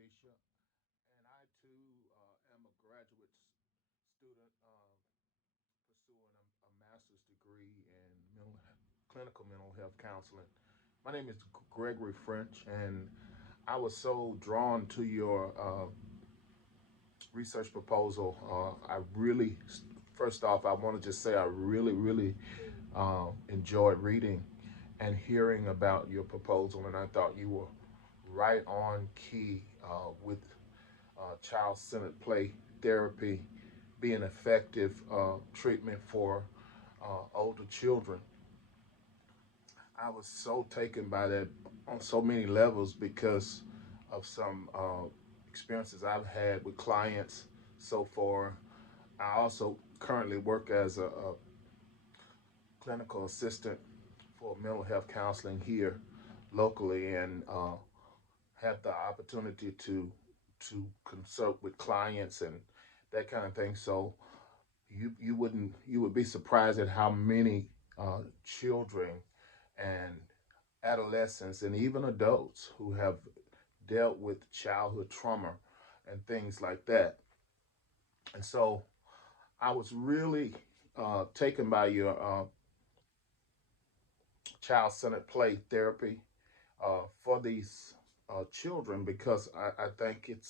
Adisha, and I too am a graduate student pursuing a master's degree in clinical mental health counseling. My name is Gregory French, and I was so drawn to your research proposal. First off, I want to just say I really enjoyed reading and hearing about your proposal, and I thought you were right on key with child-centered play therapy being effective treatment for older children. I was so taken by that on so many levels because of some experiences I've had with clients so far. I also currently work as a clinical assistant for mental health counseling here locally, and had the opportunity to consult with clients and that kind of thing. So you would be surprised at how many children and adolescents and even adults who have dealt with childhood trauma and things like that. And so I was really taken by your child-centered play therapy for these children because I think it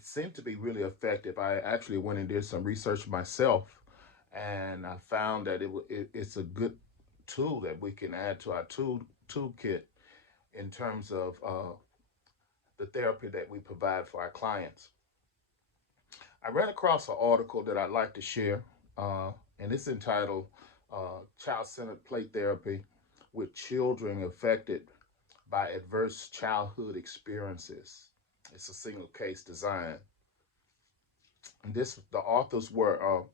seemed to be really effective. I actually went and did some research myself, and I found that it's a good tool that we can add to our toolkit in terms of the therapy that we provide for our clients. I ran across an article that I'd like to share, and it's entitled Child Centered Play Therapy with Children Affected by Adverse Childhood Experiences. It's a single case design. And the authors were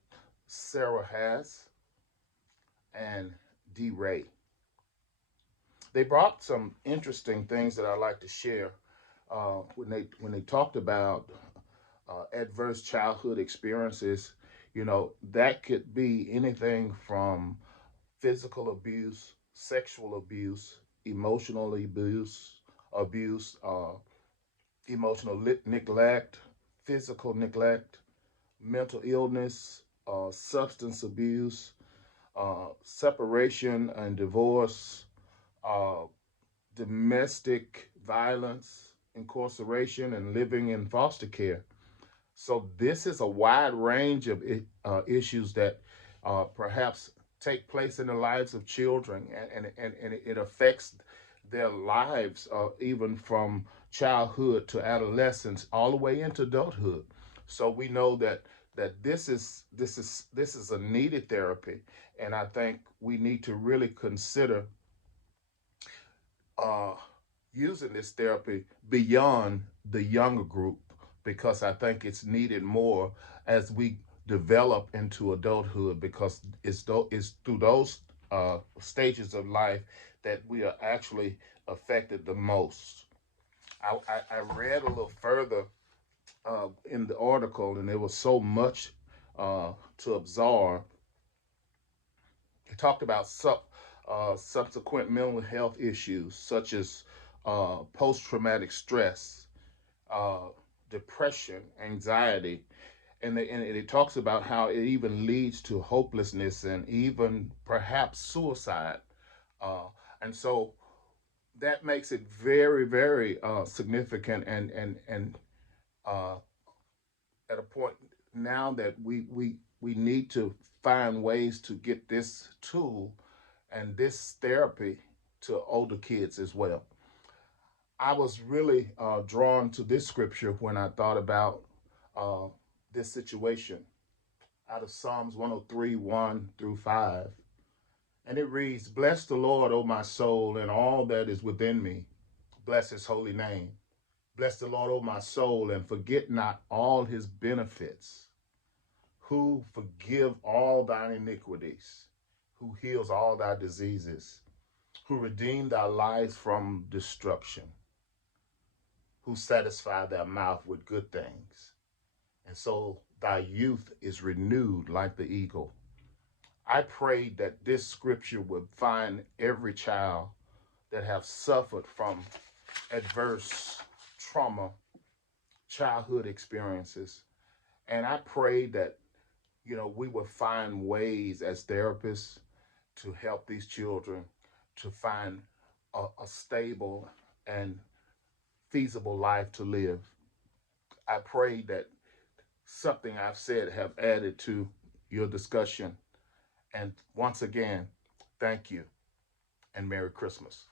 Sarah Haas and D. Ray. They brought some interesting things that I'd like to share when they talked about adverse childhood experiences. You know, that could be anything from physical abuse, sexual abuse, emotional abuse, emotional neglect, physical neglect, mental illness, substance abuse, separation and divorce, uh, domestic violence, incarceration, and living in foster care. So this is a wide range of issues that perhaps take place in the lives of children, and it affects their lives even from childhood to adolescence, all the way into adulthood. So we know that this is a needed therapy, and I think we need to really consider uh, using this therapy beyond the younger group because I think it's needed more as we develop into adulthood because it's through those stages of life that we are actually affected the most. I read a little further in the article, and there was so much to absorb. It talked about subsequent mental health issues such as post traumatic stress, uh, depression, anxiety, and it talks about how it even leads to hopelessness and even perhaps suicide. Uh, and so that makes it very significant and uh, at a point now that we need to find ways to get this tool and this therapy to older kids as well. I was really drawn to this scripture when I thought about uh, this situation out of Psalms 103, 1 through 5. And it reads, Bless the Lord, O my soul, and all that is within me. Bless his holy name. Bless the Lord, O my soul, and forget not all his benefits, who forgive all thine iniquities, who heals all thy diseases, who redeem thy lives from destruction, who satisfy thy mouth with good things. And so thy youth is renewed like the eagle. I pray that this scripture would find every child that have suffered from adverse trauma childhood experiences. And I pray that, we will find ways as therapists to help these children to find a stable and feasible life to live. I pray that something I've said have added to your discussion. And once again, thank you and Merry Christmas.